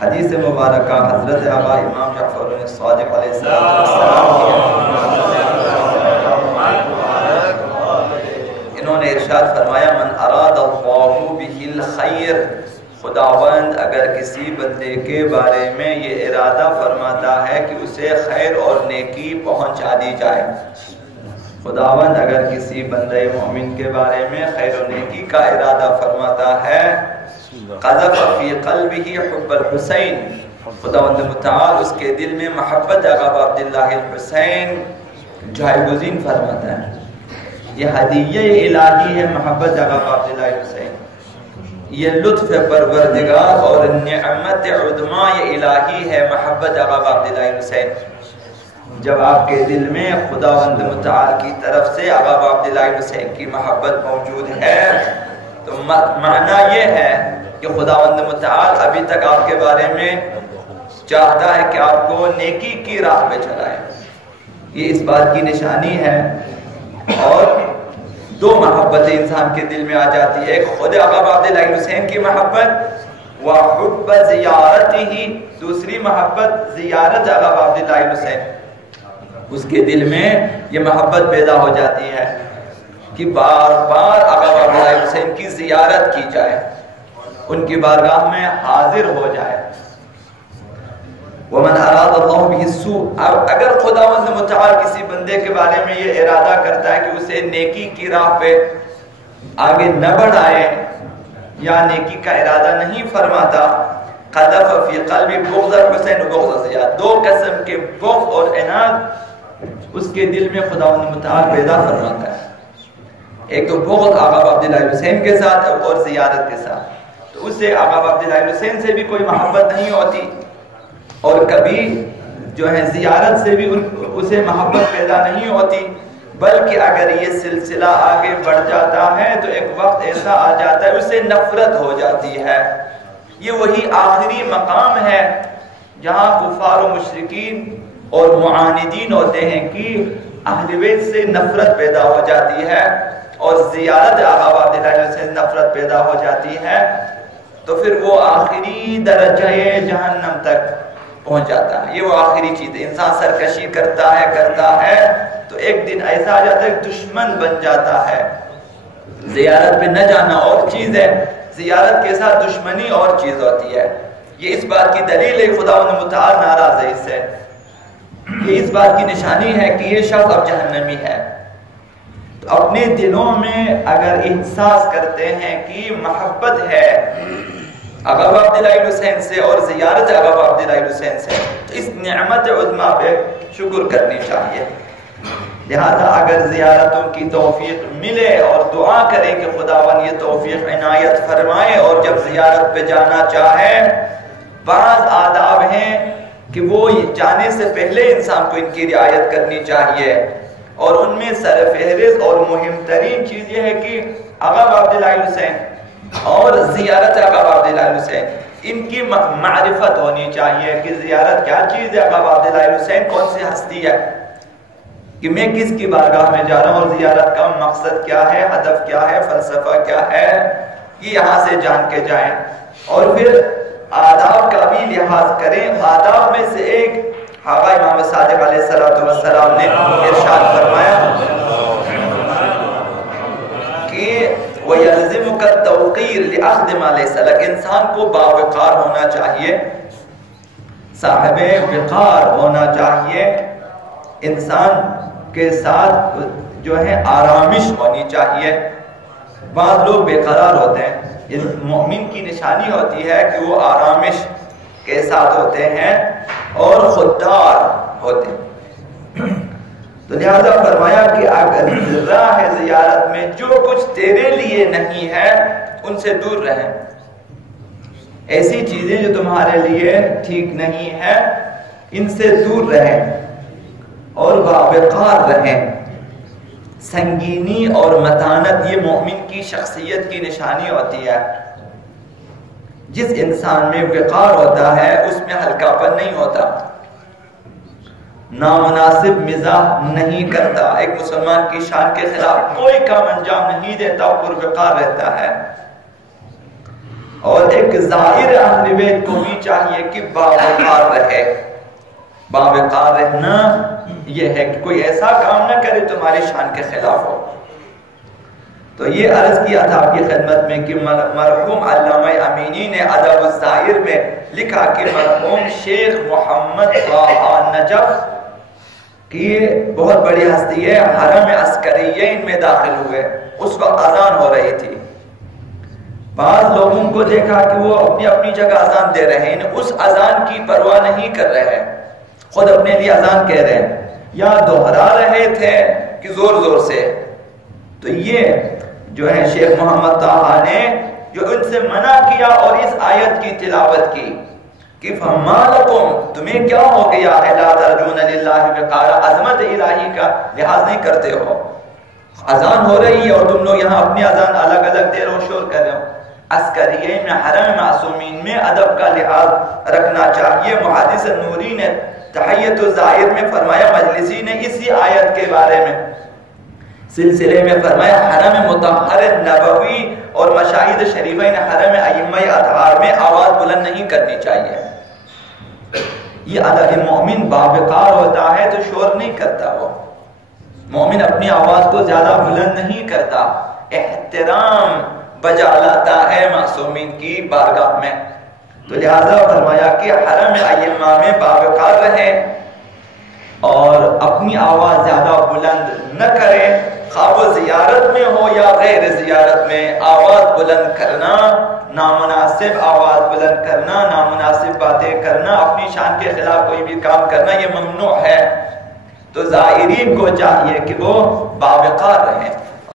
حدیث مبارکہ حضرت آقا امام جعفر صادق علیہ السلام انہوں نے ارشاد فرمایا من اراد اللہ بہ الخیر، خداوند اگر کسی بندے کے بارے میں یہ ارادہ فرماتا ہے کہ اسے خیر اور نیکی پہنچا دی جائے، خداوند اگر کسی بندے مومن کے بارے میں خیر و نیکی کا ارادہ فرماتا ہے، قذف فی قلبہ حب الحسین، خداوند متعال اس کے دل میں محبت آقا عبداللہ الحسین جائگزین فرماتا ہے۔ یہ ہدیہ الہی ہے محبت آقا عبداللہ الحسین، یہ لطف پروردگار اور نعمت عظمیٰ الہی ہے محبت آقا عبداللہ الحسین۔ جب آپ کے دل میں خداوند متعال کی طرف سے آقا عبداللہ الحسین کی محبت موجود ہے تو معنی یہ ہے کہ خداوند متعال ابھی تک آپ کے بارے میں چاہتا ہے کہ آپ کو نیکی کی راہ پہ چلائے، یہ اس بات کی نشانی ہے۔ اور دو محبتیں انسان کے دل میں آ جاتی ہے، ایک خود آقا عبداللہ الحسین کی محبت وحب زیارتہ، دوسری محبت زیارت آقا عبداللہ الحسین۔ اس کے دل میں یہ محبت پیدا ہو جاتی ہے کہ بار بار آقا عبداللہ الحسین کی زیارت کی جائے، ان کی بارگاہ میں حاضر ہو جائے۔ وَمَنْ أَرَادَ اللَّهُ بِهِ السُّوءَ، اگر خداوند متعال کسی بندے کے بارے میں یہ ارادہ کرتا ہے کہ اسے نیکی کی راہ پہ آگے نہ بڑھائے یا نیکی کا ارادہ نہیں فرماتا، قذف فی قلبی بغض الحسین و بغض زیاد، دو قسم کے بغض اور عناد اس کے دل میں خداوند متعال پیدا فرماتا ہے، ایک تو بغض آقا عبداللہ الحسین کے ساتھ اور زیارت کے ساتھ، تو اسے آقا عبداللہ الحسین سے بھی کوئی محبت نہیں ہوتی، اور کبھی جو ہے زیارت سے بھی اسے محبت پیدا نہیں ہوتی، بلکہ اگر یہ سلسلہ آگے بڑھ جاتا ہے تو ایک وقت ایسا آ جاتا ہے اسے نفرت ہو جاتی ہے۔ یہ وہی آخری مقام ہے جہاں کفار و مشرکین اور معاندین ہوتے ہیں کہ اہل بیت سے نفرت پیدا ہو جاتی ہے اور زیارت آقا عبداللہ سے نفرت پیدا ہو جاتی ہے، تو پھر وہ آخری درجہ جہنم تک پہنچ جاتا ہے۔ یہ وہ آخری چیز ہے، انسان سرکشی کرتا ہے تو ایک دن ایسا آ جاتا ہے دشمن بن جاتا ہے۔ زیارت پہ نہ جانا اور چیز ہے، زیارت کے ساتھ دشمنی اور چیز ہوتی ہے۔ یہ اس بات کی دلیل ہے خداوند متعال ناراض ہے اس سے، یہ اس بات کی نشانی ہے کہ یہ شخص اب جہنمی ہے۔ تو اپنے دلوں میں اگر احساس کرتے ہیں کہ محبت ہے آقا عبداللہ الحسین سے اور زیارت آقا عبداللہ الحسین سے، تو اس نعمت عظمیٰ پہ شکر کرنی چاہیے۔ لہذا اگر زیارتوں کی توفیق ملے اور دعا کریں کہ خداوند یہ توفیق عنایت فرمائے، اور جب زیارت پہ جانا چاہے بعض آداب ہیں کہ وہ جانے سے پہلے انسان کو ان کی رعایت کرنی چاہیے، اور ان میں سر فہرست اور مہم ترین چیز یہ ہے کہ آقا عبداللہ الحسین اور زیارت آقا عبداللہ الحسین ان کی معرفت ہونی چاہیے کہ زیارت کیا چیز ہے، آقا عبداللہ الحسین کون سی ہستی ہے، کہ میں کس کی بارگاہ میں جا رہا ہوں اور زیارت کا مقصد کیا ہے، ہدف کیا ہے، فلسفہ کیا ہے، یہ یہاں سے جان کے جائیں۔ اور پھر آداب کا بھی لحاظ کریں۔ آداب میں سے ایک آقا امام صادق علیہ السلام نے ارشاد فرمایا کہ وَيَلْزِمُكَ التَّوْقِيرُ لِأَخْذِ مَا لَيْسَ لَكَ، انسان کو باوقار ہونا چاہیے، صاحب وقار ہونا چاہیے، انسان کے ساتھ جو ہے آرامش ہونی چاہیے۔ بعض لوگ بے قرار ہوتے ہیں، مومن کی نشانی ہوتی ہے کہ وہ آرامش کے ساتھ ہوتے ہیں اور خوددار ہوتے ہیں۔ تو لہذا فرمایا کہ اگر راہ زیارت میں جو کچھ تیرے لیے نہیں ہے ان سے دور رہیں، ایسی چیزیں جو تمہارے لیے ٹھیک نہیں ہے ان سے دور رہیں اور باوقار رہیں۔ سنگینی اور متانت یہ مومن کی شخصیت کی نشانی ہوتی ہے۔ جس انسان میں وقار ہوتا ہے اس میں ہلکا پن نہیں ہوتا، نامناسب مزاح نہیں کرتا، ایک مسلمان کی شان کے خلاف کوئی کام انجام نہیں دیتا، پروقار رہتا ہے۔ اور ایک ظاہر اہل بیت کو بھی چاہیے کہ باوقار رہے. باوقار رہنا یہ ہے کہ کوئی ایسا کام نہ کرے تمہاری شان کے خلاف ہو. تو یہ عرض کیا تھا آپ کی خدمت میں کہ مرحوم علامہ امینی نے ادب الظاہر میں لکھا کہ مرحوم شیخ محمد طاہا نجف کی بہت بڑی ہستی ہے، حرم عسکریین میں داخل ہوئے. اس وقت اذان ہو رہی تھی. بعض لوگوں کو دیکھا کہ وہ اپنی اپنی جگہ اذان دے رہے ہیں، اس اذان کی پرواہ نہیں کر رہے، خود اپنے لیے اذان کہہ رہے ہیں یا دہرا رہے تھے کہ زور زور سے. تو یہ جو ہے شیخ محمد طاہا نے جو ان سے منع کیا اور اس آیت کی تلاوت کی کہ فَمَا لَكُمْ، تمہیں کیا ہو گیا ہے لَا تَرْجُونَ لِلَّهِ وِقَارًا، عظمت الہی کا لحاظ نہیں کرتے ہو. اذان ہو رہی ہے اور تم لوگ یہاں اپنی اذان الگ الگ دیر و شور کر رہے ہو. عسکریین میں حرم معصومین میں ادب کا لحاظ رکھنا چاہیے. محدث نوری نے تحیۃ الظاہر میں فرمایا، مجلسی نے اسی آیت کے بارے میں سلسلے میں فرمایا حرم مطہر نبوی اور مشاہد شریفین حرم ائمہ اطہار میں آواز بلند نہیں کرنی چاہیے. یہ ادب مومن باوقار ہوتا ہے تو شور نہیں کرتا. وہ مومن اپنی آواز کو زیادہ بلند نہیں کرتا، احترام بجا لاتا ہے معصومین کی بارگاہ میں. تو لہذا فرمایا کہ حرم ائمہ میں باوقار رہیں اور اپنی آواز زیادہ بلند نہ کریں. خواب و زیارت میں ہو یا غیر زیارت میں آواز بلند کرنا، نامناسب آواز بلند کرنا، نامناسب باتیں کرنا، اپنی شان کے خلاف کوئی بھی کام کرنا یہ ممنوع ہے. تو زائرین کو چاہیے کہ وہ باوقار رہیں.